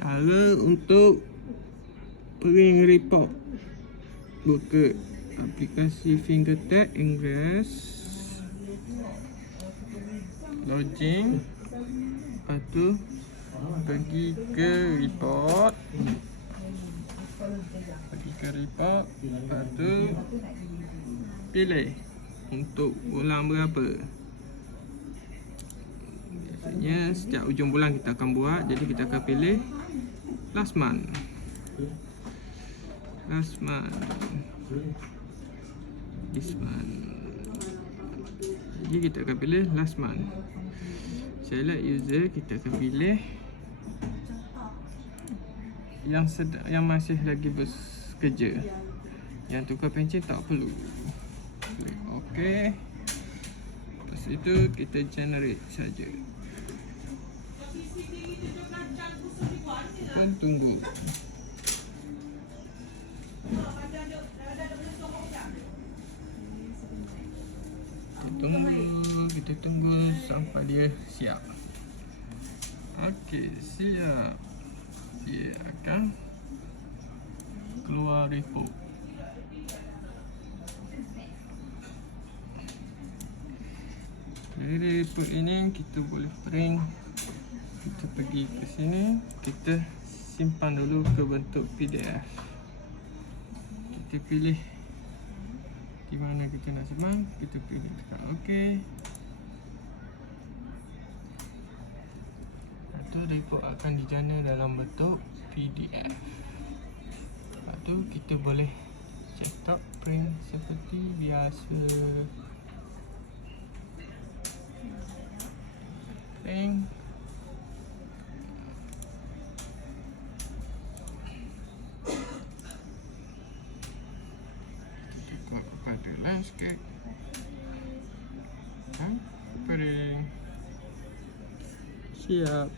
Cara untuk print report. Buka aplikasi Fingertag, Ingress, login, lepas tu pergi ke report, lepas tu pilih untuk bulan berapa. Biasanya setiap ujung bulan kita akan buat, jadi kita akan pilih last month. This month. Jadi kita akan pilih last month. Select user, kita akan pilih yang masih lagi bekerja. Yang tukar pencen tak perlu. Klik OK. Lepas itu kita generate saja. Dan tunggu. Kita tunggu sampai dia siap. Okey, siap. Dia akan keluar report. Dari report ini kita boleh print. Kita pergi ke sini, kita simpan dulu ke bentuk PDF. Kita pilih di mana kita nak simpan, kita pilih tekan OK. Lepas tu report akan dijana dalam bentuk PDF. Lepas tu kita boleh cetak print seperti biasa. Print. Kita pada landscape. Print. Siap.